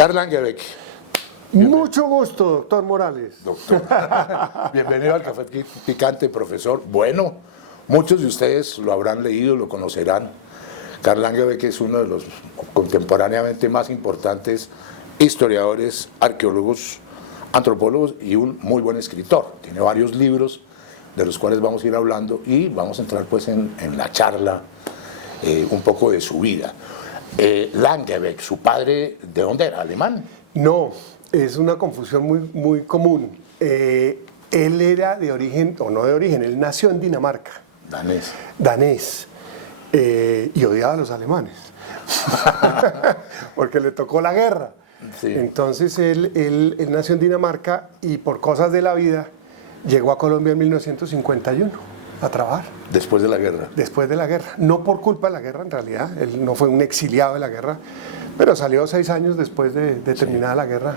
Karl Langebeck. Mucho gusto, doctor Morales. Doctor. Bienvenido al Café Picante, profesor. Bueno, muchos de ustedes lo habrán leído, lo conocerán. Karl Langebeck es uno de los contemporáneamente más importantes historiadores, arqueólogos, antropólogos y un muy buen escritor. Tiene varios libros de los cuales vamos a ir hablando y vamos a entrar pues en la charla un poco de su vida. Langebeck, su padre, ¿de dónde era? ¿Alemán? No, es una confusión muy común. Él era de origen, o no de origen, él nació en Dinamarca. Danés. Danés. Y odiaba a los alemanes. Porque le tocó la guerra. Sí. Entonces él nació en Dinamarca y por cosas de la vida llegó a Colombia en 1951 a trabajar. Después de la guerra. Después de la guerra. No por culpa de la guerra en realidad. Él no fue un exiliado de la guerra, pero salió 6 años después de terminada la guerra,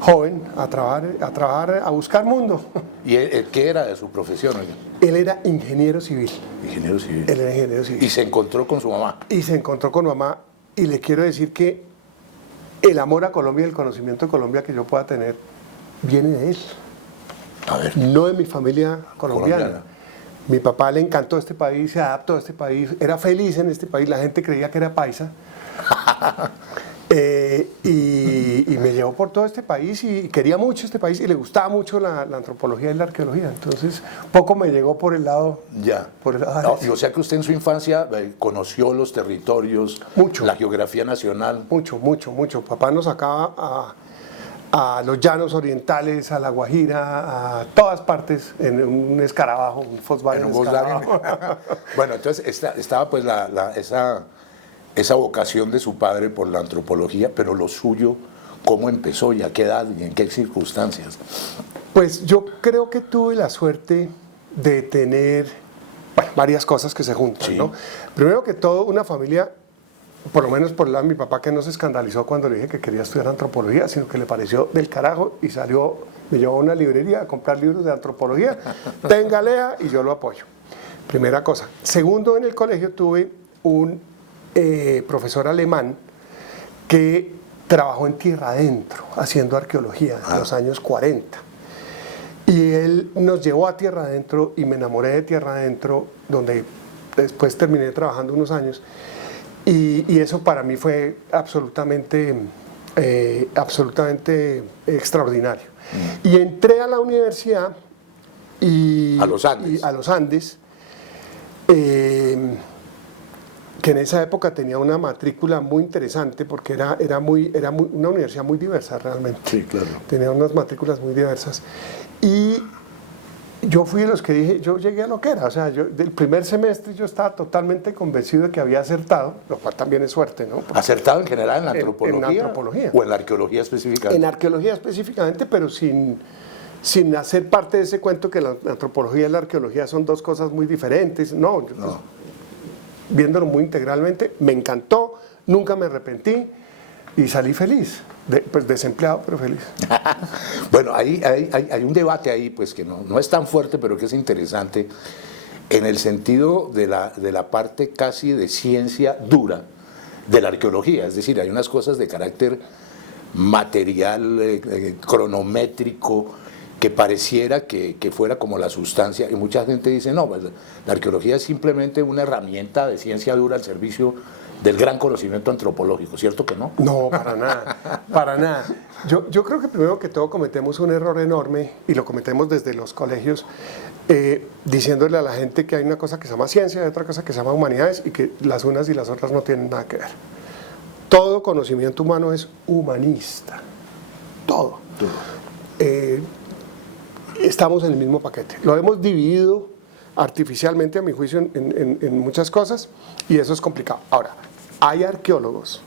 joven, a trabajar, a buscar mundo. ¿Y qué era de su profesión? Oiga? Él era ingeniero civil. Ingeniero civil. Él era ingeniero civil. Y se encontró con su mamá. Y se encontró con mamá, y le quiero decir que el amor a Colombia y el conocimiento de Colombia que yo pueda tener viene de él. A ver. No de mi familia colombiana. Mi papá le encantó este país, se adaptó a este país, era feliz en este país, la gente creía que era paisa. Y me llevó por todo este país y quería mucho este país y le gustaba mucho la antropología y la arqueología. Entonces, poco me llegó por el lado. Ya. Por el lado No, y o sea que usted en su infancia conoció los territorios, mucho, la geografía nacional. Mucho. Papá nos sacaba a los llanos orientales, a La Guajira, a todas partes, en un escarabajo, un Volkswagen. Bueno, entonces estaba pues esa vocación de su padre por la antropología, pero lo suyo, ¿cómo empezó y a qué edad y en qué circunstancias? Pues yo creo que tuve la suerte de tener varias cosas que se juntan, Sí. ¿no? Primero que todo, una familia, por lo menos por el lado de mi papá, que no se escandalizó cuando le dije que quería estudiar antropología, sino que le pareció del carajo y salió, me llevó a una librería a comprar libros de antropología, tenga, lea y yo lo apoyo. Primera cosa. Segundo, en el colegio tuve un profesor alemán que trabajó en tierra adentro, haciendo arqueología en los años 40. Y él nos llevó a tierra adentro y me enamoré de tierra adentro, donde después terminé trabajando unos años. Y eso para mí fue absolutamente extraordinario. Y entré a la universidad y a los Andes. a los Andes, que en esa época tenía una matrícula muy interesante porque era una universidad muy diversa realmente. Sí, claro. Tenía unas matrículas muy diversas. Y yo fui de los que dije, yo llegué a lo que era. O sea, del primer semestre yo estaba totalmente convencido de que había acertado, lo cual también es suerte, ¿no? Porque ¿Acertado en general en la antropología? En la antropología. ¿O en la arqueología específicamente? En arqueología específicamente, pero sin hacer parte de ese cuento que la antropología y la arqueología son dos cosas muy diferentes. No. Viéndolo muy integralmente, me encantó, nunca me arrepentí y salí feliz, pues desempleado pero feliz. Bueno, hay un debate ahí pues que no es tan fuerte pero que es interesante en el sentido de la parte casi de ciencia dura de la arqueología, es decir, hay unas cosas de carácter material, cronométrico, que pareciera que fuera como la sustancia, y mucha gente dice, no, pues la arqueología es simplemente una herramienta de ciencia dura al servicio del gran conocimiento antropológico, ¿cierto que no? No, para nada, para nada. Yo creo que primero que todo cometemos un error enorme, y lo cometemos desde los colegios, diciéndole a la gente que hay una cosa que se llama ciencia y otra cosa que se llama humanidades, y que las unas y las otras no tienen nada que ver. Todo conocimiento humano es humanista, todo. Estamos en el mismo paquete. Lo hemos dividido artificialmente, a mi juicio, en muchas cosas, y eso es complicado. Ahora, hay arqueólogos,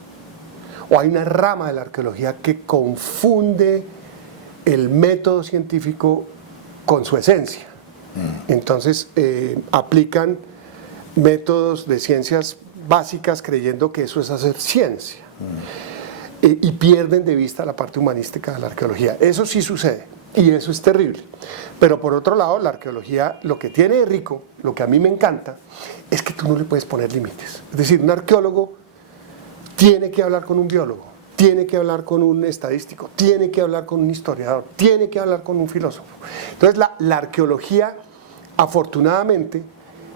o hay una rama de la arqueología que confunde el método científico con su esencia. Entonces, aplican métodos de ciencias básicas creyendo que eso es hacer ciencia. Y pierden de vista la parte humanística de la arqueología. Eso sí sucede. Y eso es terrible. Pero por otro lado, la arqueología, lo que tiene de rico, lo que a mí me encanta, es que tú no le puedes poner límites. Es decir, un arqueólogo tiene que hablar con un biólogo. tiene que hablar con un estadístico, tiene que hablar con un historiador, tiene que hablar con un filósofo. Entonces la arqueología, afortunadamente,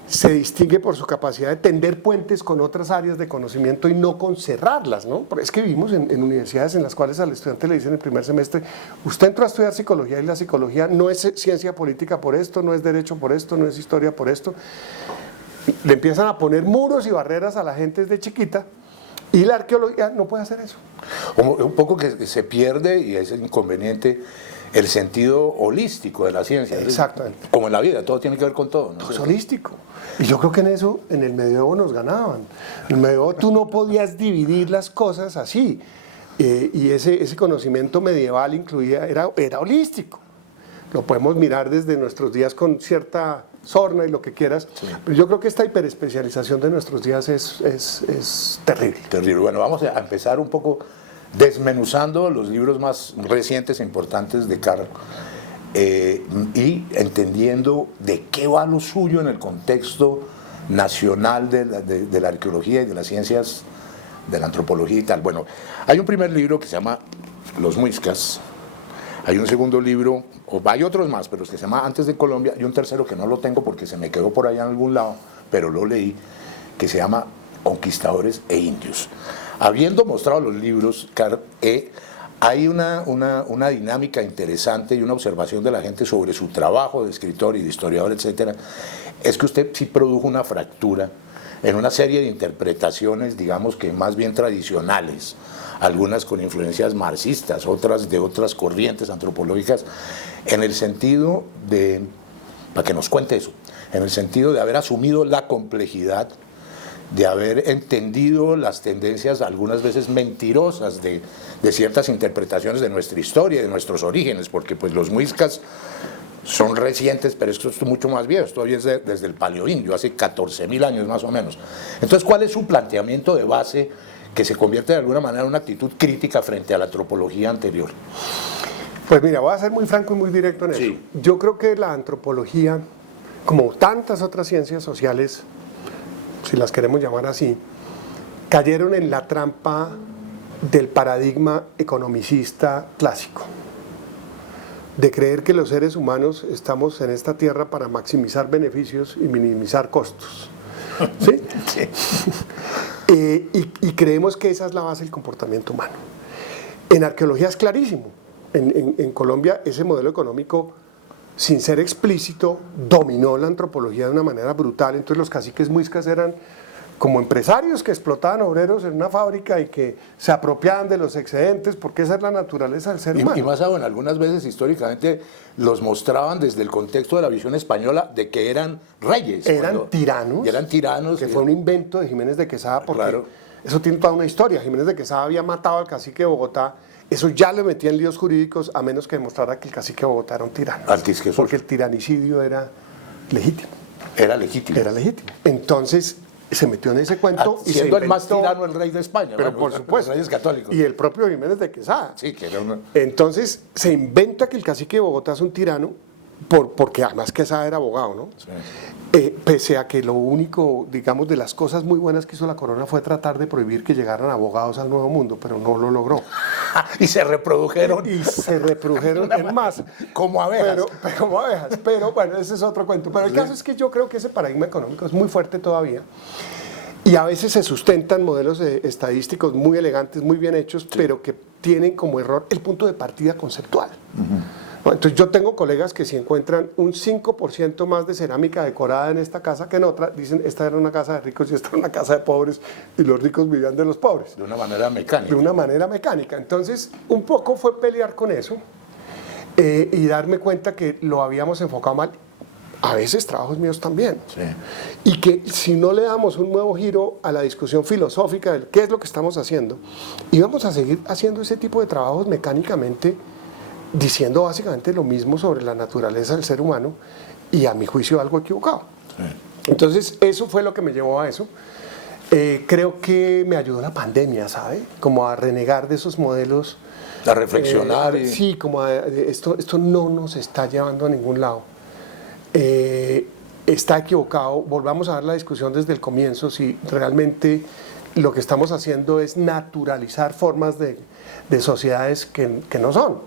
se distingue por su capacidad de tender puentes con otras áreas de conocimiento y no con cerrarlas, ¿no? Porque es que vivimos en universidades en las cuales al estudiante le dicen en el primer semestre, usted entró a estudiar psicología y la psicología no es ciencia política por esto, no es derecho por esto, no es historia por esto. Le empiezan a poner muros y barreras a la gente desde chiquita y la arqueología no puede hacer eso. Un poco que se pierde, y es inconveniente, el sentido holístico de la ciencia. Exactamente. Como en la vida, todo tiene que ver con todo, ¿no? Todo es holístico. Y yo creo que en eso, en el medioevo nos ganaban. En el medioevo tú no podías dividir las cosas así. Y ese conocimiento medieval incluía, era holístico. Lo podemos mirar desde nuestros días con cierta sorna y lo que quieras. Sí. Pero yo creo que esta hiperespecialización de nuestros días es terrible. Terrible. Bueno, vamos a empezar un poco desmenuzando los libros más recientes e importantes de Carl y entendiendo de qué va lo suyo en el contexto nacional de la arqueología y de las ciencias de la antropología y tal. Bueno, hay un primer libro que se llama Los Muiscas, hay un segundo libro, hay otros más, pero que se llama Antes de Colombia, y un tercero que no lo tengo porque se me quedó por allá en algún lado, pero lo leí, que se llama Conquistadores e Indios. Habiendo mostrado los libros, hay una dinámica interesante y una observación de la gente sobre su trabajo de escritor y de historiador, etcétera. Es que usted sí produjo una fractura en una serie de interpretaciones, digamos que más bien tradicionales, algunas con influencias marxistas, otras de otras corrientes antropológicas, en el sentido de, para que nos cuente eso, en el sentido de haber asumido la complejidad, de haber entendido las tendencias algunas veces mentirosas de ciertas interpretaciones de nuestra historia, de nuestros orígenes, porque pues los muiscas son recientes, pero esto es mucho más viejo, esto es desde el Paleoindio, hace 14.000 años más o menos. Entonces, ¿cuál es su planteamiento de base que se convierte de alguna manera en una actitud crítica frente a la antropología anterior? Pues mira, voy a ser muy franco y muy directo en eso. Sí. Yo creo que la antropología, como tantas otras ciencias sociales, si las queremos llamar así, cayeron en la trampa del paradigma economicista clásico, de creer que los seres humanos estamos en esta tierra para maximizar beneficios y minimizar costos. ¿Sí? Sí. Y creemos que esa es la base del comportamiento humano. En arqueología es clarísimo. En Colombia ese modelo económico, sin ser explícito, dominó la antropología de una manera brutal. Entonces los caciques muiscas eran como empresarios que explotaban obreros en una fábrica y que se apropiaban de los excedentes, porque esa es la naturaleza del ser humano. Y más aún, algunas veces históricamente los mostraban desde el contexto de la visión española de que eran reyes. Eran tiranos. Eran tiranos. Que fue un invento de Jiménez de Quesada, porque claro, eso tiene toda una historia. Jiménez de Quesada había matado al cacique de Bogotá. Eso ya le metía en líos jurídicos, a menos que demostrara que el cacique de Bogotá era un tirano. Porque el tiranicidio era legítimo. Era legítimo. Era legítimo. Entonces se metió en ese cuento y siendo se el más tirano el rey de España, pero por supuesto, los reyes católicos. Y el propio Jiménez de Quesada. Sí, que era uno. Entonces se inventa que el cacique de Bogotá es un tirano, porque además Quesada era abogado, ¿no? Sí. Pese a que lo único, digamos, de las cosas muy buenas que hizo la corona fue tratar de prohibir que llegaran abogados al Nuevo Mundo, pero no lo logró. Y se reprodujeron. Y se reprodujeron en masa. Como abejas. Como abejas. Pero bueno, ese es otro cuento. Pero el caso es que yo creo que ese paradigma económico es muy fuerte todavía. Y a veces se sustentan modelos estadísticos muy elegantes, muy bien hechos, sí, pero que tienen como error el punto de partida conceptual. Entonces yo tengo colegas que si encuentran un 5% más de cerámica decorada en esta casa que en otra, dicen esta era una casa de ricos y esta era una casa de pobres y los ricos vivían de los pobres. De una manera mecánica. De una manera mecánica. Entonces un poco fue pelear con eso y darme cuenta que lo habíamos enfocado mal. A veces trabajos míos también. Sí. Y que si no le damos un nuevo giro a la discusión filosófica de qué es lo que estamos haciendo, íbamos a seguir haciendo ese tipo de trabajos mecánicamente, diciendo básicamente lo mismo sobre la naturaleza del ser humano y a mi juicio algo equivocado. Sí. Entonces eso fue lo que me llevó a eso. Creo que me ayudó la pandemia, ¿sabe? Como a renegar de esos modelos. A reflexionar. Sí, como esto no nos está llevando a ningún lado. Está equivocado. Volvamos a dar la discusión desde el comienzo, si realmente lo que estamos haciendo es naturalizar formas de sociedades que no son.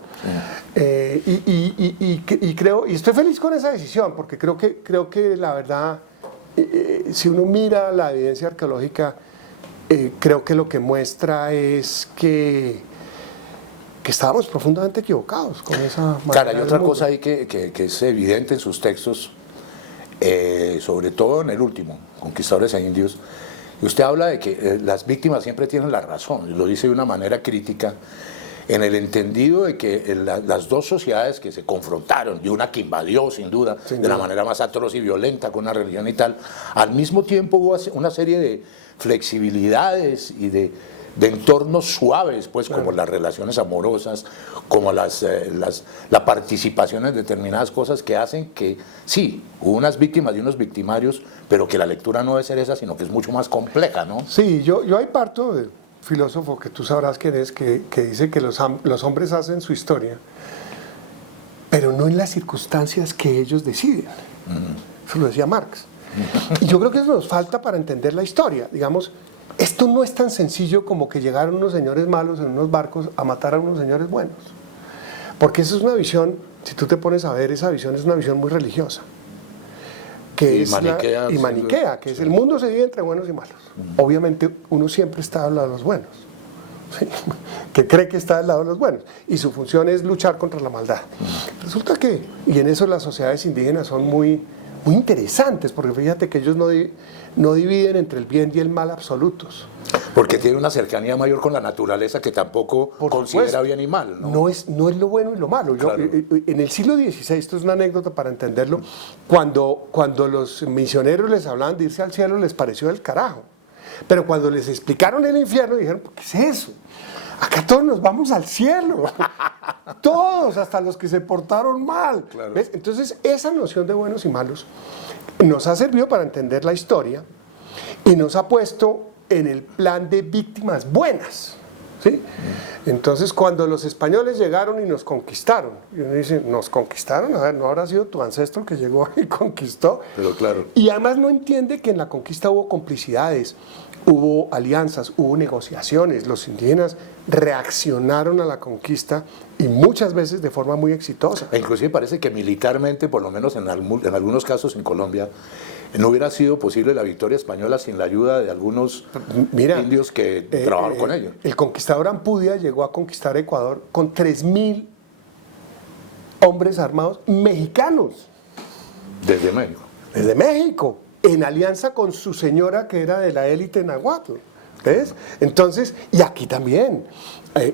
Y creo, y estoy feliz con esa decisión, porque creo que la verdad, si uno mira la evidencia arqueológica, creo que lo que muestra es que estábamos profundamente equivocados con esa manera. Claro, hay otra cosa ahí que es evidente en sus textos, sobre todo en el último, Conquistadores e Indios. Y usted habla de que las víctimas siempre tienen la razón, y lo dice de una manera crítica, en el entendido de que las dos sociedades que se confrontaron, y una que invadió sin duda, de la manera más atroz y violenta con una religión y tal, al mismo tiempo hubo una serie de flexibilidades y de entornos suaves, pues, como las relaciones amorosas, como la participación en determinadas cosas que hacen que, sí, hubo unas víctimas y unos victimarios, pero que la lectura no debe ser esa, sino que es mucho más compleja, ¿no? Sí, yo ahí parto de filósofo que tú sabrás quién es, que dice que los hombres hacen su historia, pero no en las circunstancias que ellos deciden. Eso lo decía Marx. Y yo creo que eso nos falta para entender la historia. Digamos, esto no es tan sencillo como que llegaron unos señores malos en unos barcos a matar a unos señores buenos. Porque esa es una visión, si tú te pones a ver, esa visión es una visión muy religiosa. Que es maniquea, que es el mundo se divide entre buenos y malos. Obviamente uno siempre está al lado de los buenos, ¿sí? Que cree que está al lado de los buenos, y su función es luchar contra la maldad. Resulta que, y en eso las sociedades indígenas son muy interesantes, porque fíjate que ellos no dividen entre el bien y el mal absolutos. Porque tiene una cercanía mayor con la naturaleza que tampoco considera bien y mal, ¿no? No es lo bueno y lo malo. Claro. En el siglo XVI, esto es una anécdota para entenderlo, cuando los misioneros les hablaban de irse al cielo, les pareció del carajo. Pero cuando les explicaron el infierno, dijeron, ¿qué es eso? Acá todos nos vamos al cielo. Todos, hasta los que se portaron mal. Claro. ¿Ves? Entonces, esa noción de buenos y malos nos ha servido para entender la historia y nos ha puesto en el plan de víctimas buenas, ¿sí? Entonces, cuando los españoles llegaron y nos conquistaron, y uno dice, ¿nos conquistaron? A ver, ¿no habrá sido tu ancestro que llegó y conquistó? Pero claro. Y además no entiende que en la conquista hubo complicidades, hubo alianzas, hubo negociaciones. Los indígenas reaccionaron a la conquista y muchas veces de forma muy exitosa. E inclusive parece que militarmente, por lo menos en algunos casos en Colombia, no hubiera sido posible la victoria española sin la ayuda de algunos indios que trabajaron con ellos. El conquistador Ampudia llegó a conquistar Ecuador con 3.000 hombres armados mexicanos. Desde México. Desde México, en alianza con su señora que era de la élite nahuatl. ¿Ves? Entonces, y aquí también,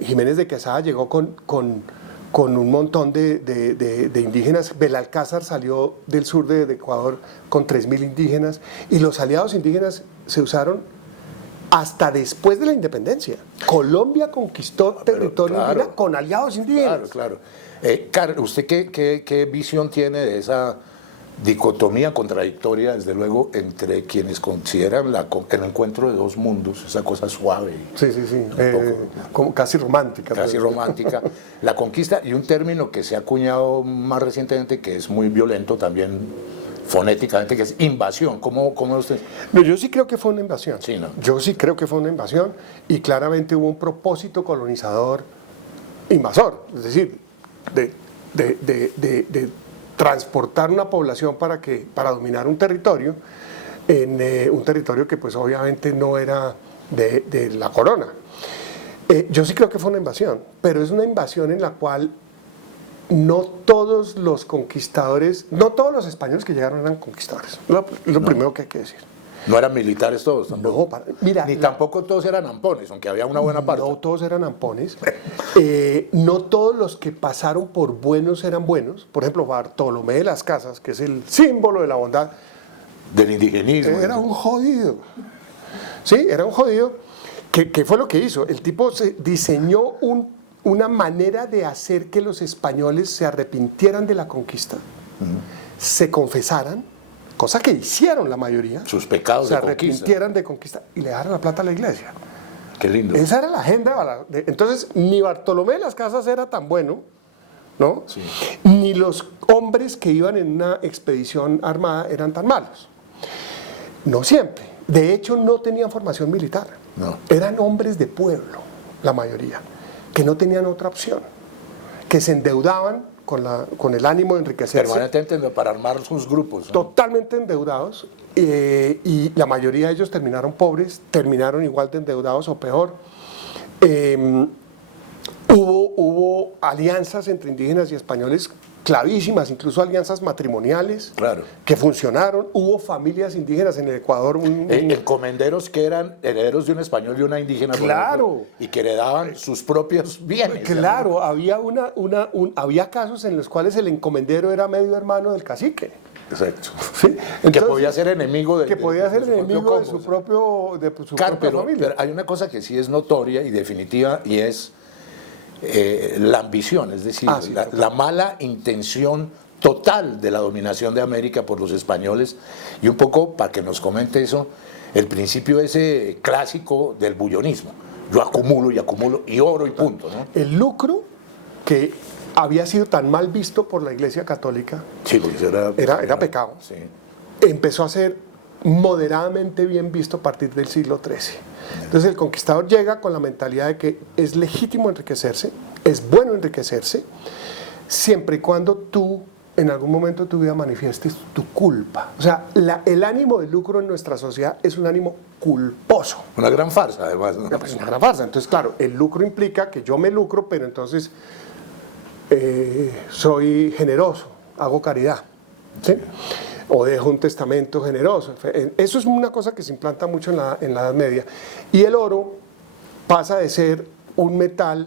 Jiménez de Quesada llegó con un montón de indígenas. Belalcázar salió del sur de Ecuador con 3.000 indígenas, y los aliados indígenas se usaron hasta después de la independencia. Colombia conquistó territorio indígena con aliados indígenas. Claro. Carlos, ¿usted qué visión tiene de esa dicotomía contradictoria, desde luego, entre quienes consideran el encuentro de dos mundos, esa cosa suave? Sí. Como casi romántica. Casi romántica. La conquista, y un término que se ha acuñado más recientemente, que es muy violento también fonéticamente, que es invasión. ¿Cómo usted? No, yo sí creo que fue una invasión. Sí, ¿no? Yo sí creo que fue una invasión, y claramente hubo un propósito colonizador invasor, es decir, de transportar una población para dominar un territorio, un territorio que pues obviamente no era de la corona. Yo sí creo que fue una invasión, pero es una invasión en la cual no todos los conquistadores, no todos los españoles que llegaron eran conquistadores. Lo primero que hay que decir. No eran militares todos tampoco. No, mira, ni tampoco todos eran ampones, aunque había una buena parte. No todos eran ampones. No todos los que pasaron por buenos eran buenos. Por ejemplo, Bartolomé de las Casas, que es el símbolo de la bondad, del indigenismo. Era un jodido. Sí, era un jodido. ¿Qué fue lo que hizo? El tipo diseñó una manera de hacer que los españoles se arrepintieran de la conquista, se confesaran, cosa que hicieron la mayoría. Sus pecados se de conquista. arrepintieran de conquista y le dejaron la plata a la iglesia. Qué lindo. Esa era la agenda. Entonces, ni Bartolomé de las Casas era tan bueno, ¿no? Sí. Ni los hombres que iban en una expedición armada eran tan malos. No siempre. De hecho, no tenían formación militar. No. Eran hombres de pueblo, la mayoría, que no tenían otra opción, que se endeudaban con el ánimo de enriquecerse. Permanentemente para armar sus grupos, ¿no? Totalmente endeudados, y la mayoría de ellos terminaron pobres, terminaron igual de endeudados o peor. Hubo alianzas entre indígenas y españoles clavísimas, incluso alianzas matrimoniales, Claro. que funcionaron. Hubo familias indígenas en el Ecuador. Encomenderos que eran herederos de un español y una indígena, por Claro. ejemplo, y que heredaban sus propios bienes. Claro, había casos en los cuales el encomendero era medio hermano del cacique. Exacto. ¿Sí? Que Entonces, podía ser enemigo que podía ser enemigo de su propia Claro, pero familia. hay una cosa que sí es notoria y definitiva, y es la ambición, es decir, Sí, la mala intención total de la dominación de América por los españoles. Y un poco, para que nos comente eso, el principio ese clásico del bullonismo. Yo acumulo y acumulo y oro y punto, ¿no? El lucro, que había sido tan mal visto por la Iglesia Católica, Sí, porque era pecado, Sí. empezó a ser moderadamente bien visto a partir del siglo XIII. Entonces el conquistador llega con la mentalidad de que es legítimo enriquecerse, es bueno enriquecerse, siempre y cuando tú en algún momento de tu vida manifiestes tu culpa. O sea, el ánimo de lucro en nuestra sociedad es un ánimo culposo. Una gran farsa, además, ¿no? Pues una gran farsa. Entonces, claro, el lucro implica que yo me lucro, pero entonces soy generoso, hago caridad, ¿sí? O dejo un testamento generoso. Eso es una cosa que se implanta mucho en la Edad Media. Y el oro pasa de ser un metal,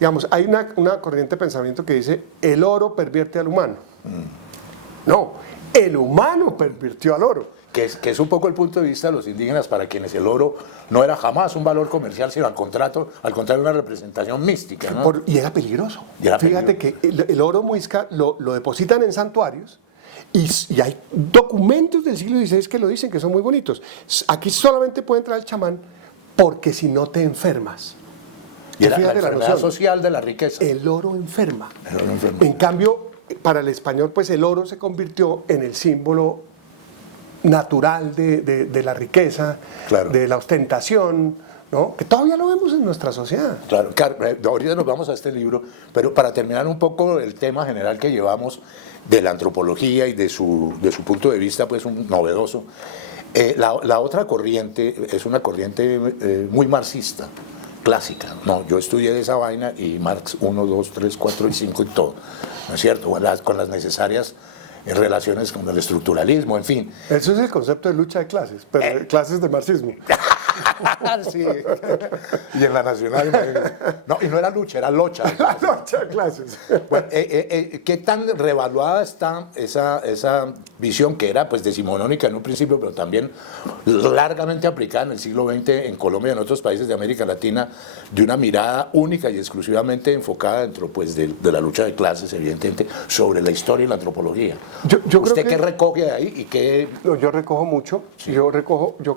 digamos, hay una corriente de pensamiento que dice, el oro pervierte al humano. No, el humano pervirtió al oro. Que es un poco el punto de vista de los indígenas, para quienes el oro no era jamás un valor comercial, sino al contrario una representación mística, ¿no? Y era peligroso. Y era Fíjate que el oro muisca lo depositan en santuarios, y hay documentos del siglo XVI que lo dicen, que son muy bonitos. Aquí solamente puede entrar el chamán porque si no te enfermas. Y era la Fíjate enfermedad noción. social de la riqueza. El oro enferma. El oro enferma. En cambio, para el español, pues el oro se convirtió en el símbolo natural de la riqueza, Claro. de la ostentación, ¿no? Que todavía lo vemos en nuestra sociedad. Claro, ahorita nos vamos a este libro, pero para terminar un poco el tema general que llevamos de la antropología y de su punto de vista, pues un novedoso, la otra corriente es una corriente muy marxista, clásica. No, yo estudié de esa vaina y Marx 1, 2, 3, 4 y 5 y todo, ¿no es cierto? Con las necesarias relaciones con el estructuralismo, en fin. Eso es el concepto de lucha de clases, pero de clases de marxismo. Sí. Y en la nacional. No, y no era lucha, era locha. La lucha de clases. Bueno, ¿qué tan revaluada está esa visión que era pues decimonónica en un principio, pero también largamente aplicada en el siglo XX en Colombia y en otros países de América Latina, de una mirada única y exclusivamente enfocada dentro pues, de la lucha de clases, evidentemente, sobre la historia y la antropología? ¿Usted qué recoge de ahí y qué...? No, yo recojo mucho. Sí. Yo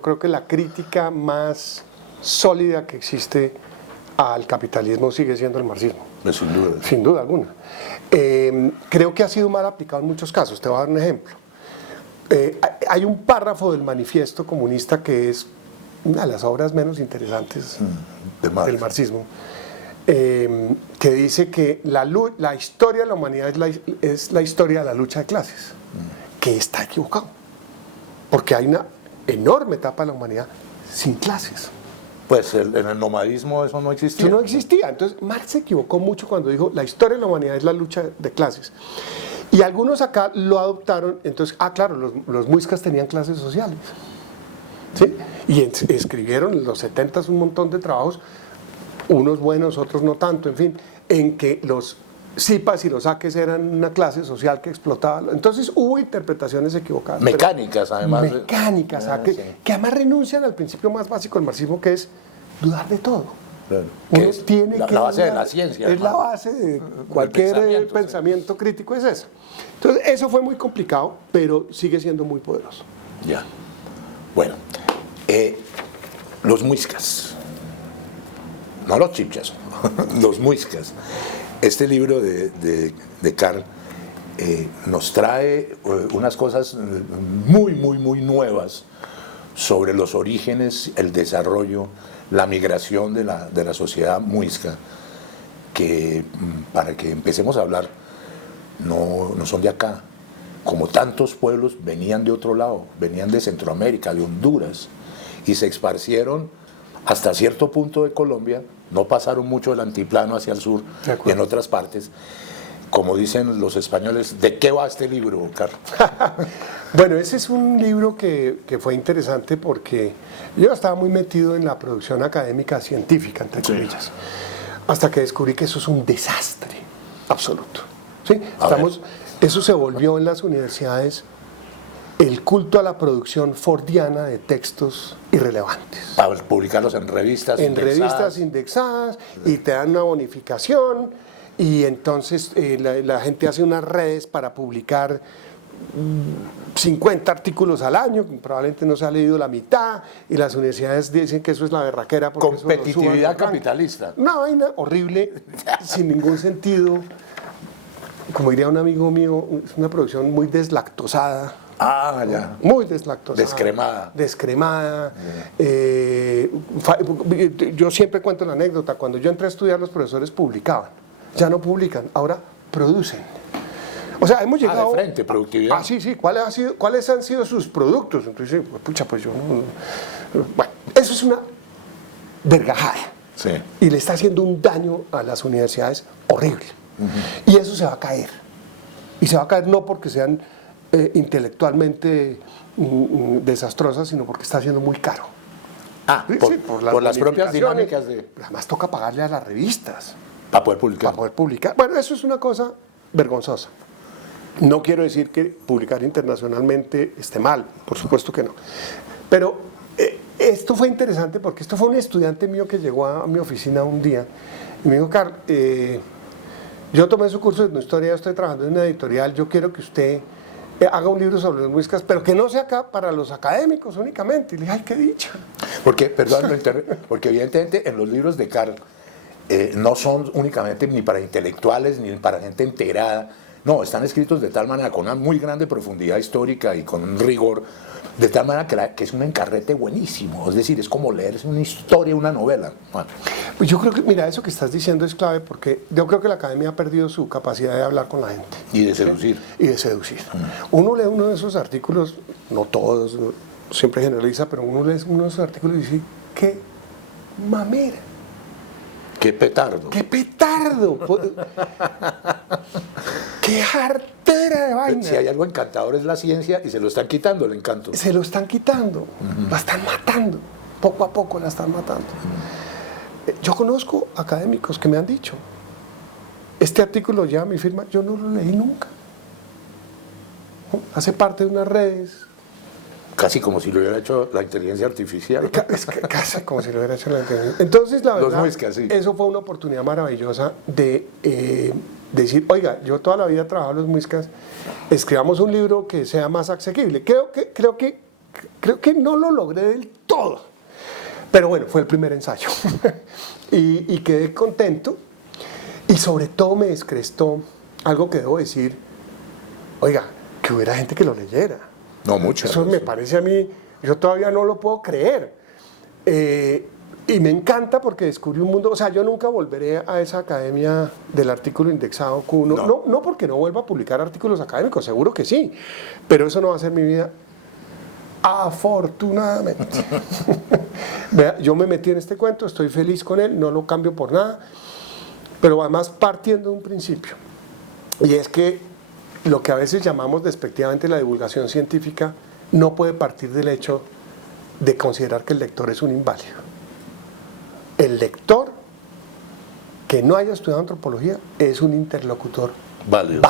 creo que la crítica más sólida que existe al capitalismo sigue siendo el marxismo. Sin duda. Sin duda alguna. Creo que ha sido mal aplicado en muchos casos. Te voy a dar un ejemplo. Hay un párrafo del manifiesto comunista que es una de las obras menos interesantes del marxismo, que dice que la historia de la humanidad es la historia de la lucha de clases, que está equivocado, porque hay una enorme etapa de la humanidad sin clases. Pues en el nomadismo eso no existía. Eso no existía. Entonces Marx se equivocó mucho cuando dijo la historia de la humanidad es la lucha de clases. Y algunos acá lo adoptaron. Entonces, claro, los muiscas tenían clases sociales, ¿sí? Y escribieron en los 70s un montón de trabajos, unos buenos, otros no tanto, en fin, en que los zipas y los saques eran una clase social que explotaba. Entonces hubo interpretaciones equivocadas. Mecánicas, además. Mecánicas, Sí. que además renuncian al principio más básico del marxismo, que es dudar de todo. Claro. Uno tiene la base de la ciencia. Es la base de cualquier pensamiento crítico, es eso. Entonces, eso fue muy complicado, pero sigue siendo muy poderoso. Ya. Bueno, los muiscas, no los chipchas, los muiscas. Este libro de Carl nos trae unas cosas muy, muy, muy nuevas sobre los orígenes, el desarrollo, la migración de la sociedad muisca, que para que empecemos a hablar, no son de acá. Como tantos pueblos venían de otro lado, venían de Centroamérica, de Honduras, y se esparcieron hasta cierto punto de Colombia, no pasaron mucho del altiplano hacia el sur y en otras partes. Como dicen los españoles, ¿de qué va este libro, Carlos? Bueno, ese es un libro que fue interesante porque yo estaba muy metido en la producción académica científica, entre comillas, hasta que descubrí que eso es un desastre absoluto. ¿Sí? Eso se volvió en las universidades el culto a la producción fordiana de textos irrelevantes. Para publicarlos en revistas indexadas. Revistas indexadas, y te dan una bonificación, y entonces la gente hace unas redes para publicar 50 artículos al año, probablemente no se ha leído la mitad, y las universidades dicen que eso es la berraquera. Competitividad capitalista. Una vaina horrible, sin ningún sentido. Como diría un amigo mío, es una producción muy deslactosada. Ah, ya. Muy deslactosada. Descremada. Descremada. Yo siempre cuento la anécdota. Cuando yo entré a estudiar, los profesores publicaban. Ya no publican, ahora producen. O sea, hemos llegado... de frente, productividad. Sí. ¿Cuáles han sido sus productos? Entonces, pucha, pues yo no... Bueno, eso es una vergajada. Sí. Y le está haciendo un daño a las universidades horrible. Y eso se va a caer. Y se va a caer no porque sean intelectualmente desastrosas, sino porque está siendo muy caro. Por las propias dinámicas de... Además toca pagarle a las revistas. Para poder publicar. Para poder publicar. Bueno, eso es una cosa vergonzosa. No quiero decir que publicar internacionalmente esté mal, por supuesto que no. Pero esto fue interesante porque esto fue un estudiante mío que llegó a mi oficina un día y me dijo, Carl, yo tomé su curso de etnohistoria, yo estoy trabajando en una editorial, yo quiero que usted haga un libro sobre los muiscas, pero que no sea acá para los académicos únicamente. Y le dije, ay, qué dicha. Porque, perdón, porque evidentemente en los libros de Carl no son únicamente ni para intelectuales ni para gente enterada. No, están escritos de tal manera, con una muy grande profundidad histórica y con un rigor, de tal manera que es un encarrete buenísimo. Es decir, es como leerse una historia, una novela. Bueno. Pues yo creo que, mira, eso que estás diciendo es clave porque yo creo que la academia ha perdido su capacidad de hablar con la gente. Y de seducir. Y de seducir. Uno lee uno de esos artículos, no todos, siempre generaliza, pero uno lee uno de esos artículos y dice, ¡qué mamera! ¡Qué petardo! ¡Qué petardo! ¡Qué jartera de vaina! Si hay algo encantador es la ciencia y se lo están quitando el encanto. Se lo están quitando, la están matando, poco a poco la están matando. Yo conozco académicos que me han dicho, este artículo lleva mi firma, yo no lo leí nunca. Hace parte de unas redes. Casi como si lo hubiera hecho la inteligencia artificial. Es que casi como si lo hubiera hecho la inteligencia. Entonces, la verdad, los muiscas, sí. Eso fue una oportunidad maravillosa de decir, oiga, yo toda la vida he trabajado en los muiscas, escribamos un libro que sea más asequible. Creo que no lo logré del todo, pero bueno, fue el primer ensayo. y quedé contento, y sobre todo me descrestó algo que debo decir, oiga, que hubiera gente que lo leyera. No, mucho. Eso me parece a mí, yo todavía no lo puedo creer. Y me encanta porque descubrí un mundo, o sea, yo nunca volveré a esa academia del artículo indexado Q1, no porque no vuelva a publicar artículos académicos, seguro que sí, pero eso no va a ser mi vida, afortunadamente. Yo me metí en este cuento, estoy feliz con él, no lo cambio por nada, pero además partiendo de un principio, y es que lo que a veces llamamos despectivamente la divulgación científica no puede partir del hecho de considerar que el lector es un inválido. El lector que no haya estudiado antropología es un interlocutor válido.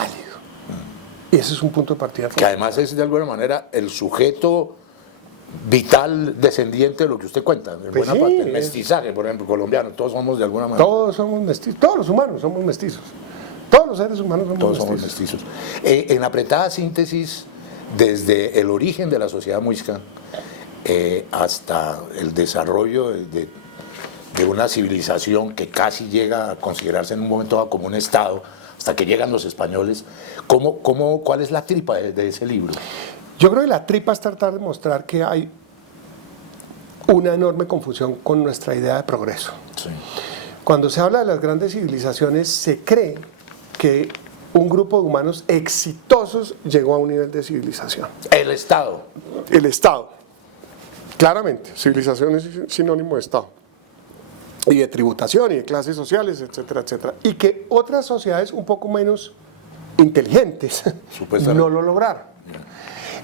Y ese es un punto de partida. Que además es de alguna manera el sujeto vital descendiente de lo que usted cuenta. En buena parte, el mestizaje, por ejemplo, colombiano, todos somos de alguna manera. Todos somos mestizos, todos los humanos somos mestizos. Todos los seres humanos somos mestizos. En apretada síntesis, desde el origen de la sociedad muisca hasta el desarrollo de una civilización que casi llega a considerarse en un momento dado como un estado, hasta que llegan los españoles, ¿cuál es la tripa de ese libro? Yo creo que la tripa es tratar de mostrar que hay una enorme confusión con nuestra idea de progreso. Sí. Cuando se habla de las grandes civilizaciones, se cree que un grupo de humanos exitosos llegó a un nivel de civilización. El Estado. El Estado. Claramente, civilización es sinónimo de Estado. Y de tributación y de clases sociales, etcétera, etcétera. Y que otras sociedades un poco menos inteligentes no lo lograron.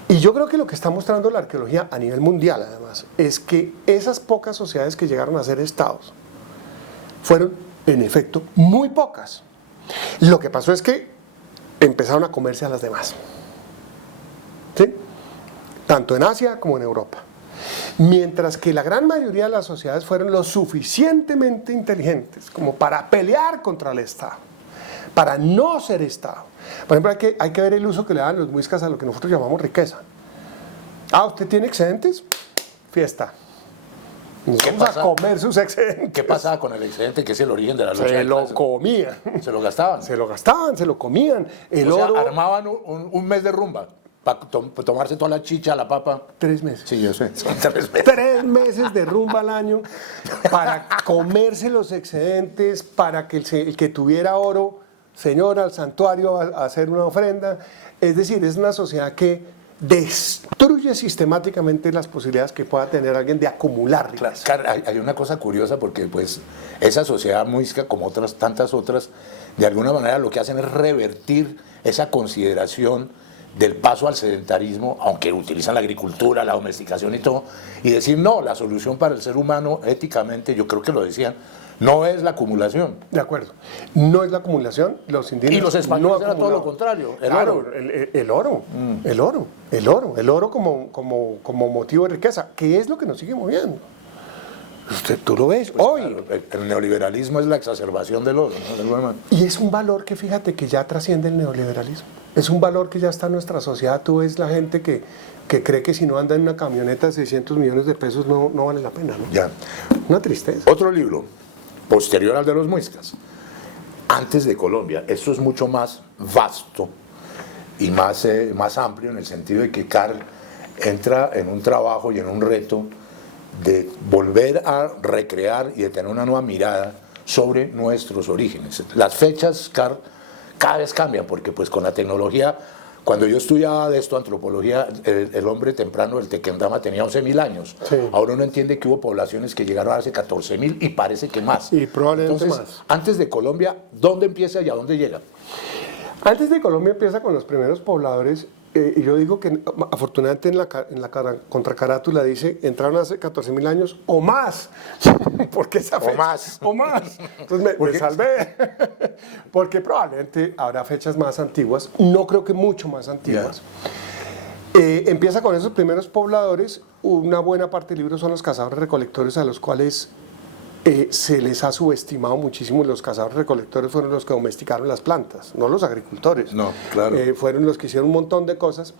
Y yo creo que lo que está mostrando la arqueología a nivel mundial, además, es que esas pocas sociedades que llegaron a ser estados fueron, en efecto, muy pocas. Lo que pasó es que empezaron a comerse a las demás. ¿Sí? Tanto en Asia como en Europa. Mientras que la gran mayoría de las sociedades fueron lo suficientemente inteligentes como para pelear contra el Estado, para no ser Estado. Por ejemplo, hay que ver el uso que le dan los muiscas a lo que nosotros llamamos riqueza. Ah, ¿usted tiene excedentes? Fiesta. Vamos a comer sus excedentes. ¿Qué pasaba con el excedente, que es el origen de la lucha? Se lo comían. ¿Se lo gastaban? Se lo gastaban, se lo comían. El oro... armaban un mes de rumba para tomarse toda la chicha, la papa. 3 meses. Sí, yo sé. Son 3 meses. 3 meses de rumba al año para comerse los excedentes, para que el que tuviera oro, señora, al santuario a hacer una ofrenda. Es decir, es una sociedad que destruye sistemáticamente las posibilidades que pueda tener alguien de acumular riqueza. Claro, hay una cosa curiosa porque pues esa sociedad muisca, como otras tantas otras, de alguna manera lo que hacen es revertir esa consideración del paso al sedentarismo, aunque utilizan la agricultura, la domesticación y todo, y decir no, la solución para el ser humano éticamente, yo creo que lo decían, no es la acumulación. De acuerdo. No es la acumulación. Los indígenas y los españoles no era todo lo contrario. El oro como motivo de riqueza, que es lo que nos sigue moviendo. Tú lo ves pues hoy. Claro, el neoliberalismo es la exacerbación del oro, ¿no? Y es un valor que fíjate que ya trasciende el neoliberalismo. Es un valor que ya está en nuestra sociedad. Tú ves la gente que cree que si no anda en una camioneta de 600 millones de pesos no vale la pena, ¿no? Ya. Una tristeza. Otro libro, posterior al de los muiscas, Antes de Colombia. Esto es mucho más vasto y más amplio en el sentido de que Carl entra en un trabajo y en un reto de volver a recrear y de tener una nueva mirada sobre nuestros orígenes. Las fechas, Carl, cada vez cambian porque pues con la tecnología, cuando yo estudiaba de esto, antropología, el hombre temprano, el Tequendama, tenía 11.000 años. Sí. Ahora uno entiende que hubo poblaciones que llegaron hace 14.000 y parece que más. Y probablemente Entonces, más. Antes de Colombia, ¿dónde empieza y a dónde llega? Antes de Colombia empieza con los primeros pobladores, y yo digo que afortunadamente en la contracarátula dice entraron hace 14.000 años o más. Porque esa fecha, o más. Entonces me salvé. Porque probablemente habrá fechas más antiguas, no creo que mucho más antiguas. Empieza con esos primeros pobladores. Una buena parte del libro son los cazadores recolectores, a los cuales se les ha subestimado muchísimo. Los cazadores recolectores fueron los que domesticaron las plantas, no los agricultores. No, claro. Fueron los que hicieron un montón de cosas.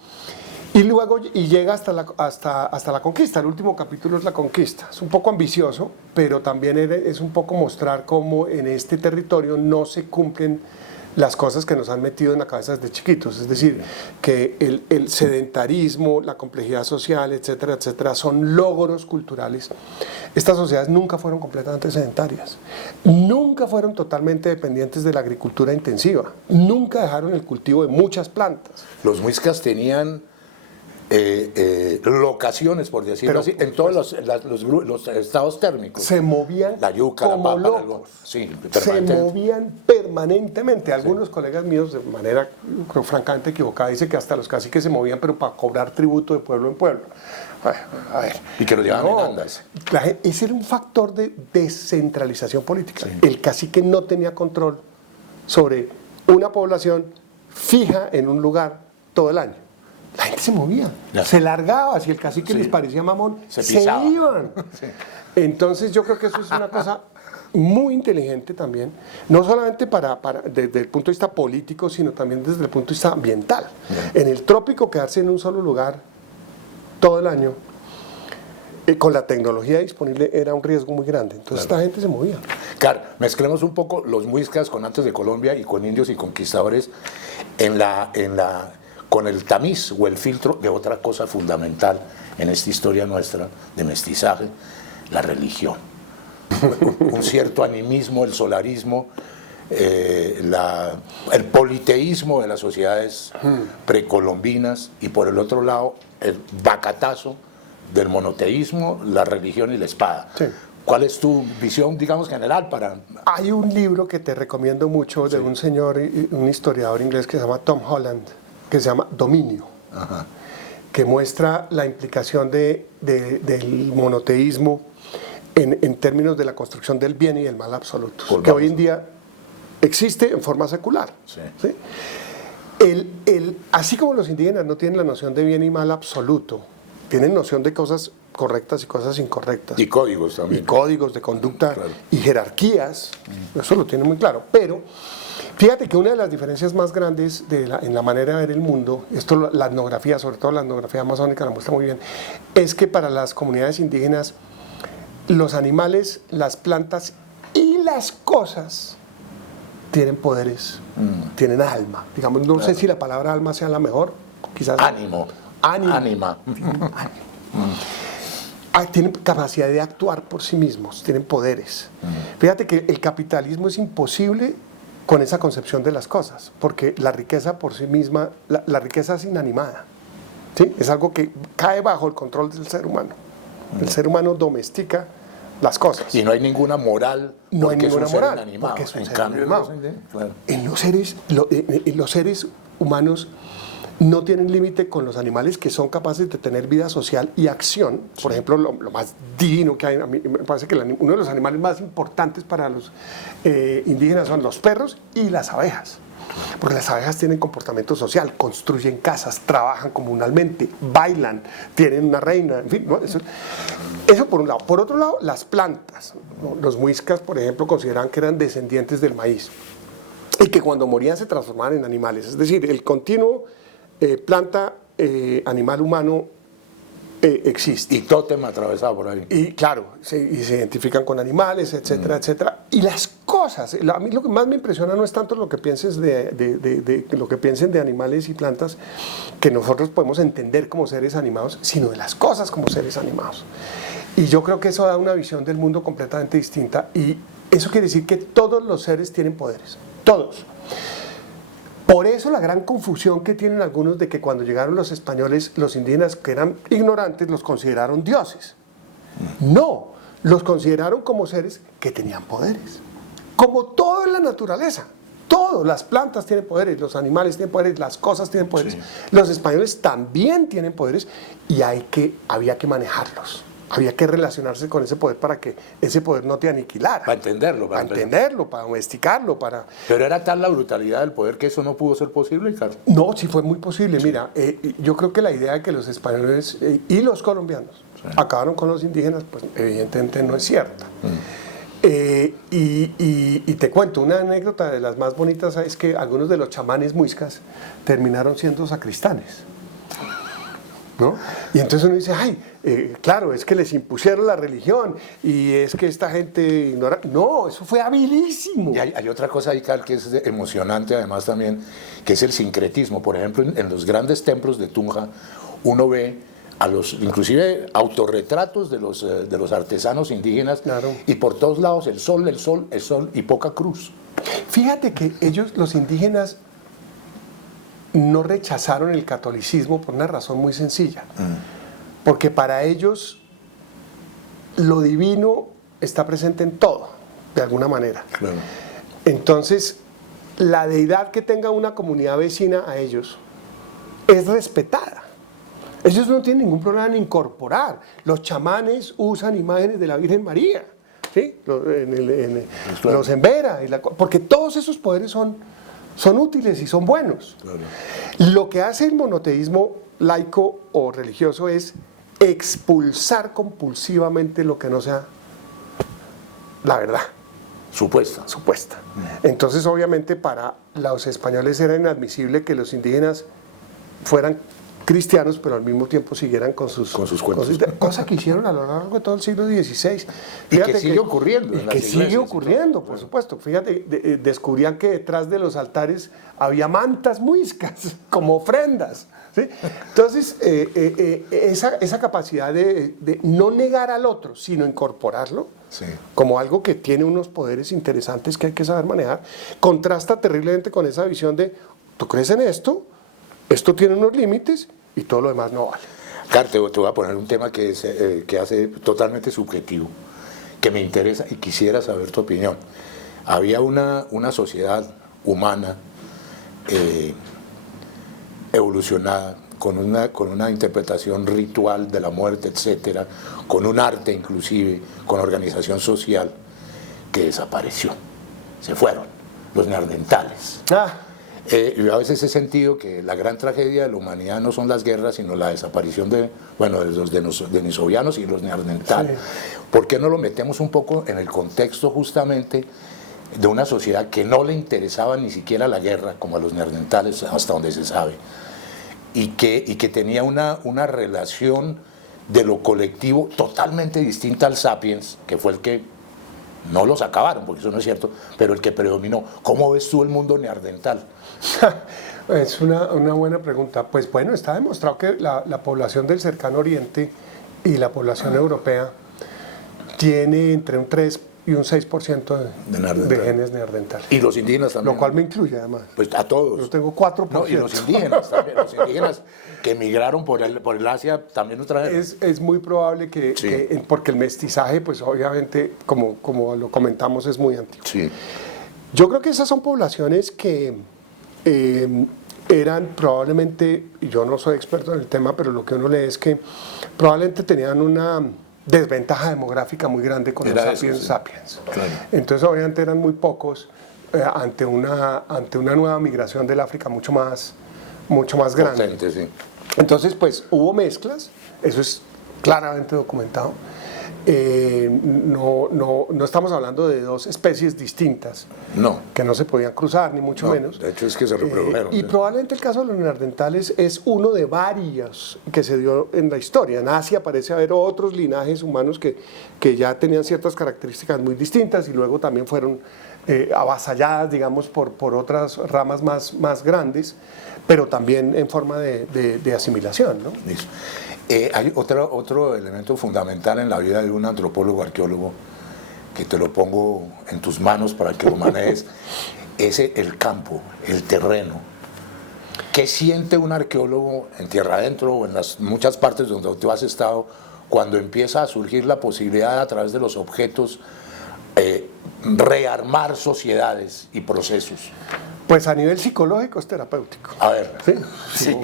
Y luego llega hasta la conquista. El último capítulo es la conquista. Es un poco ambicioso, pero también es un poco mostrar cómo en este territorio no se cumplen las cosas que nos han metido en la cabeza desde chiquitos. Es decir, que el sedentarismo, la complejidad social, etcétera, etcétera, son logros culturales. Estas sociedades nunca fueron completamente sedentarias. Nunca fueron totalmente dependientes de la agricultura intensiva. Nunca dejaron el cultivo de muchas plantas. Los muiscas tenían locaciones, por decirlo así, en todos los estados térmicos. Se movían la yuca, como la papa, locos. Sí, se movían permanentemente. Algunos colegas míos, de manera creo, francamente equivocada, dicen que hasta los caciques se movían, pero para cobrar tributo de pueblo en pueblo. A ver. Y que lo llevaban en andas. Ese era un factor de descentralización política. Sí. El cacique no tenía control sobre una población fija en un lugar todo el año. La gente se movía, se largaba, si el cacique les parecía mamón, se iban. Sí. Entonces yo creo que eso es una cosa muy inteligente también, no solamente desde el punto de vista político, sino también desde el punto de vista ambiental. En el trópico, quedarse en un solo lugar todo el año, con la tecnología disponible, era un riesgo muy grande. Entonces esta gente se movía. Claro, mezclemos un poco los muiscas con Antes de Colombia y con indios y conquistadores con el tamiz o el filtro de otra cosa fundamental en esta historia nuestra de mestizaje, la religión. Un cierto animismo, el solarismo, el politeísmo de las sociedades precolombinas, y por el otro lado el bacatazo del monoteísmo, la religión y la espada. Sí. ¿Cuál es tu visión, digamos, general para...? Hay un libro que te recomiendo mucho de un señor, un historiador inglés que se llama Tom Holland, que se llama Dominio, Ajá. que muestra la implicación del monoteísmo en términos de la construcción del bien y el mal absolutos, Pues que vamos. hoy en día existe en forma secular. Sí. ¿Sí? Así como los indígenas no tienen la noción de bien y mal absoluto, tienen noción de cosas correctas y cosas incorrectas. Y códigos Y también. códigos de conducta, Claro. y jerarquías, eso lo tienen muy claro. Pero fíjate que una de las diferencias más grandes en la manera de ver el mundo, esto la etnografía, sobre todo la etnografía amazónica, la muestra muy bien, es que para las comunidades indígenas, los animales, las plantas y las cosas tienen poderes, tienen alma. Digamos, no sé si la palabra alma sea la mejor, quizás. Ánimo. Ánimo. Ánima. Tienen capacidad de actuar por sí mismos, tienen poderes. Fíjate que el capitalismo es imposible con esa concepción de las cosas, porque la riqueza por sí misma, la riqueza es inanimada, ¿sí? Es algo que cae bajo el control del ser humano. El ser humano domestica las cosas. Y no hay ninguna moral. No hay porque es ninguna un ser moral, inanimado. porque es un En ser cambio, inanimado. claro. En los seres humanos no tienen límite con los animales, que son capaces de tener vida social y acción. Por ejemplo, lo más divino que hay, a mí me parece que uno de los animales más importantes para los indígenas son los perros y las abejas. Porque las abejas tienen comportamiento social, construyen casas, trabajan comunalmente, bailan, tienen una reina, en fin, ¿no? Eso por un lado. Por otro lado, las plantas, ¿no? Los muiscas, por ejemplo, consideraban que eran descendientes del maíz y que cuando morían se transformaban en animales. Es decir, el continuo planta, animal humano existe. Y tótem atravesado por ahí. Y claro, se identifican con animales, etcétera, etcétera. Y las cosas, a mí lo que más me impresiona no es tanto lo que pienses lo que piensen de animales y plantas, que nosotros podemos entender como seres animados, sino de las cosas como seres animados. Y yo creo que eso da una visión del mundo completamente distinta, y eso quiere decir que todos los seres tienen poderes, todos. Por eso la gran confusión que tienen algunos de que cuando llegaron los españoles, los indígenas que eran ignorantes los consideraron dioses. No, los consideraron como seres que tenían poderes. Como todo en la naturaleza. Todo, las plantas tienen poderes, los animales tienen poderes, las cosas tienen poderes. Sí. Los españoles también tienen poderes y había que manejarlos. Había que relacionarse con ese poder para que ese poder no te aniquilara. Para entenderlo. Para entenderlo, para domesticarlo, para... Pero era tal la brutalidad del poder que eso no pudo ser posible, Carlos. No, sí fue muy posible. Sí. Mira, yo creo que la idea de que los españoles y los colombianos acabaron con los indígenas, pues evidentemente no es cierta. Y te cuento, una anécdota de las más bonitas es que algunos de los chamanes muiscas terminaron siendo sacristanes, ¿no? Y entonces uno dice, ay, claro, es que les impusieron la religión y es que esta gente ignora. No, eso fue habilísimo. Y hay otra cosa ahí, Carl, que es emocionante además también, que es el sincretismo. Por ejemplo, en los grandes templos de Tunja, uno ve a los, inclusive, autorretratos de los artesanos indígenas, claro. Y por todos lados el sol, el sol, el sol y poca cruz. Fíjate que ellos, los indígenas, no rechazaron el catolicismo por una razón muy sencilla. Porque para ellos lo divino está presente en todo, de alguna manera. Claro. Entonces, la deidad que tenga una comunidad vecina a ellos es respetada. Ellos no tienen ningún problema en incorporar. Los chamanes usan imágenes de la Virgen María, ¿sí? Los embera, porque todos esos poderes son útiles y son buenos. Claro. Lo que hace el monoteísmo laico o religioso es expulsar compulsivamente lo que no sea la verdad. Supuesta. Entonces, obviamente, para los españoles era inadmisible que los indígenas fueran cristianos, pero al mismo tiempo siguieran con sus cuentos. Cosa que hicieron a lo largo de todo el siglo XVI. Y que sigue ocurriendo. Y que sigue ocurriendo, por supuesto. Fíjate, descubrían que detrás de los altares había mantas muiscas como ofrendas, ¿sí? Entonces, esa capacidad de no negar al otro, sino incorporarlo, Sí. como algo que tiene unos poderes interesantes que hay que saber manejar, contrasta terriblemente con esa visión de, tú crees en esto tiene unos límites y todo lo demás no vale. Car, te voy a poner un tema que hace totalmente subjetivo, que me interesa y quisiera saber tu opinión. Había una sociedad humana evolucionada, con una interpretación ritual de la muerte, etcétera, con un arte inclusive, con organización social, que desapareció. Se fueron, los neandertales. Yo a veces he sentido que la gran tragedia de la humanidad no son las guerras, sino la desaparición de los denisovianos y los neandertales. Sí. ¿Por qué no lo metemos un poco en el contexto justamente de una sociedad que no le interesaba ni siquiera la guerra, como a los neandertales, hasta donde se sabe, y que tenía una relación de lo colectivo totalmente distinta al Sapiens, que fue el que no los acabaron, porque eso no es cierto, pero el que predominó? ¿Cómo ves tú el mundo neandertal? Es una buena pregunta. Pues bueno, está demostrado que la población del cercano oriente y la población europea tiene entre un 3 y un 6% de genes neandertales. Y los indígenas también. Lo cual me incluye además. Pues a todos. Yo tengo 4%. No, y los indígenas también, los indígenas que emigraron por el Asia también lo trajeron. Es muy probable que porque el mestizaje, pues obviamente, como lo comentamos, es muy antiguo. Sí. Yo creo que esas son poblaciones que eran probablemente, y yo no soy experto en el tema, pero lo que uno lee es que probablemente tenían una desventaja demográfica muy grande con los sapiens. Claro. Entonces obviamente eran muy pocos ante una nueva migración del África mucho más grande. Potente, sí. Entonces pues hubo mezclas, eso es claramente documentado. No estamos hablando de dos especies distintas, que no se podían cruzar, ni mucho menos. De hecho es que se reprodujeron. Y probablemente el caso de los neandertales es uno de varios que se dio en la historia. En Asia parece haber otros linajes humanos que ya tenían ciertas características muy distintas y luego también fueron avasalladas, digamos, por otras ramas más grandes, pero también en forma de asimilación, ¿no? Listo. Hay otro elemento fundamental en la vida de un antropólogo arqueólogo, que te lo pongo en tus manos para que lo manejes, es el campo, el terreno. ¿Qué siente un arqueólogo en tierra adentro o en las muchas partes donde tú has estado cuando empieza a surgir la posibilidad a través de los objetos rearmar sociedades y procesos? Pues a nivel psicológico es terapéutico. A ver, sí,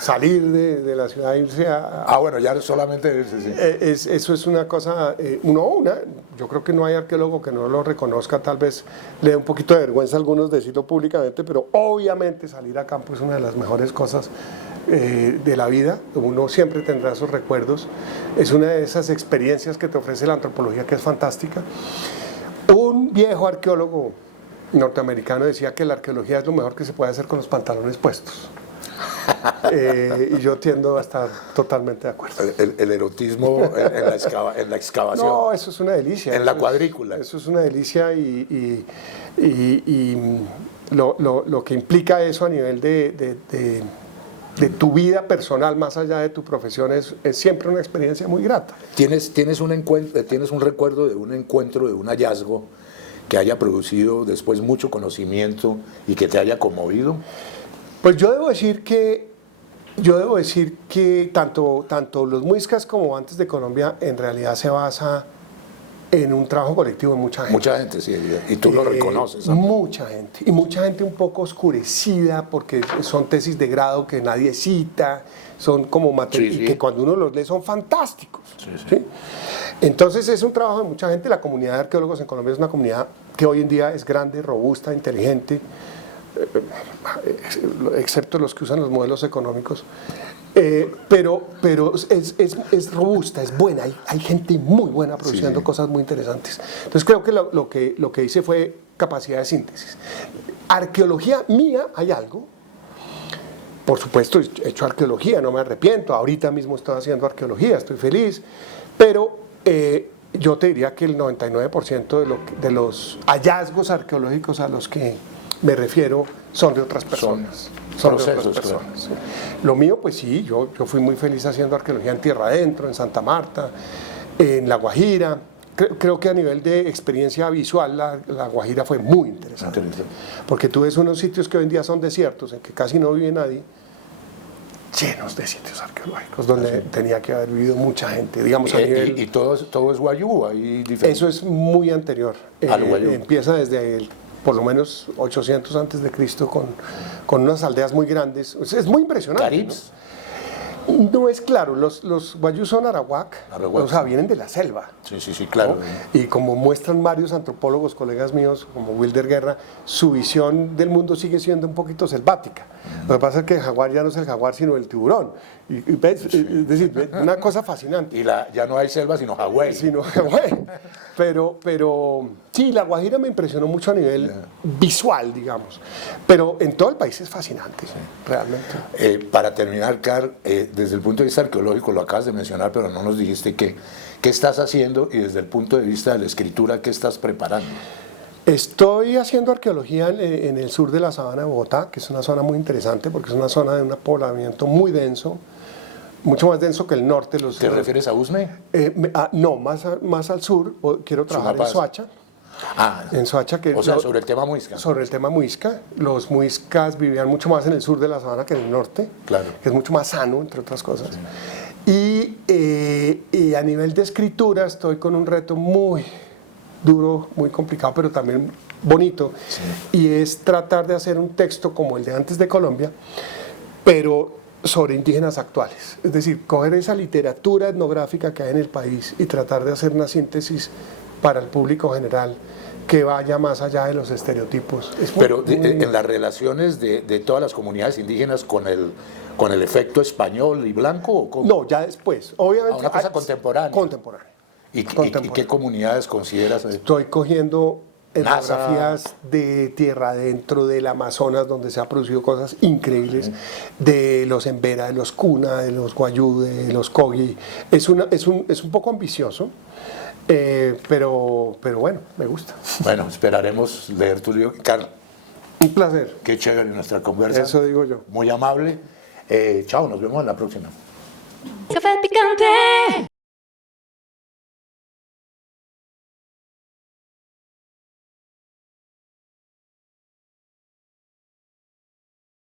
salir de la ciudad, irse a... bueno, ya solamente eso es una cosa, yo creo que no hay arqueólogo que no lo reconozca, tal vez le dé un poquito de vergüenza a algunos decirlo públicamente, pero obviamente salir a campo es una de las mejores cosas de la vida. Uno siempre tendrá esos recuerdos, es una de esas experiencias que te ofrece la antropología que es fantástica. Un viejo arqueólogo norteamericano decía que la arqueología es lo mejor que se puede hacer con los pantalones puestos. Y yo tiendo a estar totalmente de acuerdo. El erotismo en la excavación. No, eso es una delicia. En la cuadrícula. Eso es una delicia y lo que implica eso a nivel de tu vida personal, más allá de tu profesión, es siempre una experiencia muy grata. ¿Tienes un recuerdo de un encuentro, de un hallazgo que haya producido después mucho conocimiento y que te haya conmovido? Pues yo debo decir que tanto los Muiscas como Antes de Colombia en realidad se basa en un trabajo colectivo de mucha gente. Mucha gente, sí, y tú lo reconoces. Mucha gente, y mucha gente un poco oscurecida porque son tesis de grado que nadie cita, son como materiales que cuando uno los lee son fantásticos. ¿Sí? Entonces es un trabajo de mucha gente. La comunidad de arqueólogos en Colombia es una comunidad que hoy en día es grande, robusta, inteligente, excepto los que usan los modelos económicos, pero es robusta, es buena, hay gente muy buena produciendo cosas muy interesantes. Entonces creo que lo que hice fue capacidad de síntesis. Arqueología mía, hay algo. Por supuesto, he hecho arqueología, no me arrepiento, ahorita mismo estoy haciendo arqueología, estoy feliz, pero yo te diría que el 99% de los hallazgos arqueológicos a los que me refiero, son de otras personas. Son de otras procesos, personas. Sí. Lo mío, pues sí, yo fui muy feliz haciendo arqueología en Tierra Adentro, en Santa Marta, en La Guajira. Creo que a nivel de experiencia visual, la Guajira fue muy interesante. Porque tú ves unos sitios que hoy en día son desiertos, en que casi no vive nadie, llenos de sitios arqueológicos, donde tenía que haber vivido mucha gente, digamos a nivel... Y todo es guayú, ahí diferente. Eso es muy anterior. Al guayú. Empieza desde por lo menos 800 antes de Cristo con unas aldeas muy grandes. Es muy impresionante. ¿Caribs? No es claro, los guayús son arawak, o sea, vienen de la selva. Sí, claro. ¿No? Y como muestran varios antropólogos, colegas míos, como Wilder Guerra, su visión del mundo sigue siendo un poquito selvática. Lo que pasa es que el jaguar ya no es el jaguar, sino el tiburón. ¿Ves? Es decir, una cosa fascinante. Y ya no hay selva, sino Hawái. Pero sí, La Guajira me impresionó mucho a nivel visual, digamos. Pero en todo el país es fascinante, realmente. Para terminar, Carl, desde el punto de vista arqueológico, lo acabas de mencionar, pero no nos dijiste qué estás haciendo y desde el punto de vista de la escritura, ¿qué estás preparando? Estoy haciendo arqueología en el sur de la sabana de Bogotá, que es una zona muy interesante porque es una zona de un poblamiento muy denso, mucho más denso que el norte. ¿Te refieres a Usme? No, más al sur. Quiero trabajar en Soacha. En Soacha, sobre el tema muisca. Sobre el tema muisca. Los muiscas vivían mucho más en el sur de la sabana que en el norte, claro, que es mucho más sano, entre otras cosas. Sí. Y a nivel de escritura estoy con un reto muy duro, muy complicado, pero también bonito, y es tratar de hacer un texto como el de Antes de Colombia, pero sobre indígenas actuales. Es decir, coger esa literatura etnográfica que hay en el país y tratar de hacer una síntesis para el público general que vaya más allá de los estereotipos. Pero en las relaciones de todas las comunidades indígenas con el efecto español y blanco, ¿o cómo? No, ya después. Obviamente, una cosa contemporánea. Contemporánea. ¿Y qué comunidades consideras? Estoy cogiendo etnografías de tierra adentro, del Amazonas, donde se han producido cosas increíbles, de los Embera, de los Cuna, de los Guayú, de los Kogi. Es un poco ambicioso, pero bueno, me gusta. Bueno, esperaremos leer tu libro. Carl, un placer. Qué chévere nuestra conversa. Eso digo yo. Muy amable. Chao, nos vemos en la próxima. Café Picante.